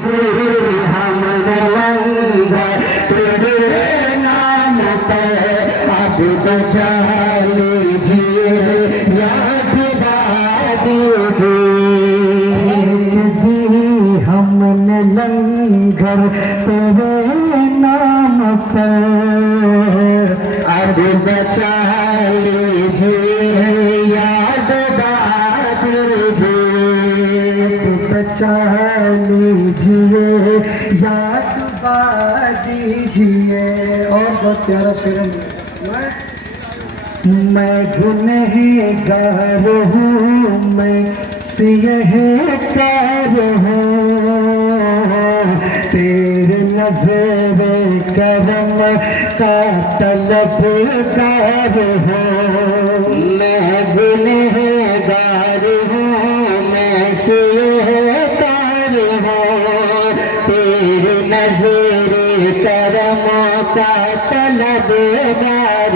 हम लंगर तेरे नाम पर अब बचा लीजिए याद दीजिए हमने लंगर तेरे नाम पर अब बचा लीजिए याद दीजिए बचा लीजिए याद दीजिए। और बहुत प्यारा शेर मैं गुनहगार हूँ मैं सिहकार हूँ तेरे नज़र करम का तलबगार हूँ। मैं गुनहगार हूँ मैं सिहकार हूँ तेरे नज़र करम का तलबगार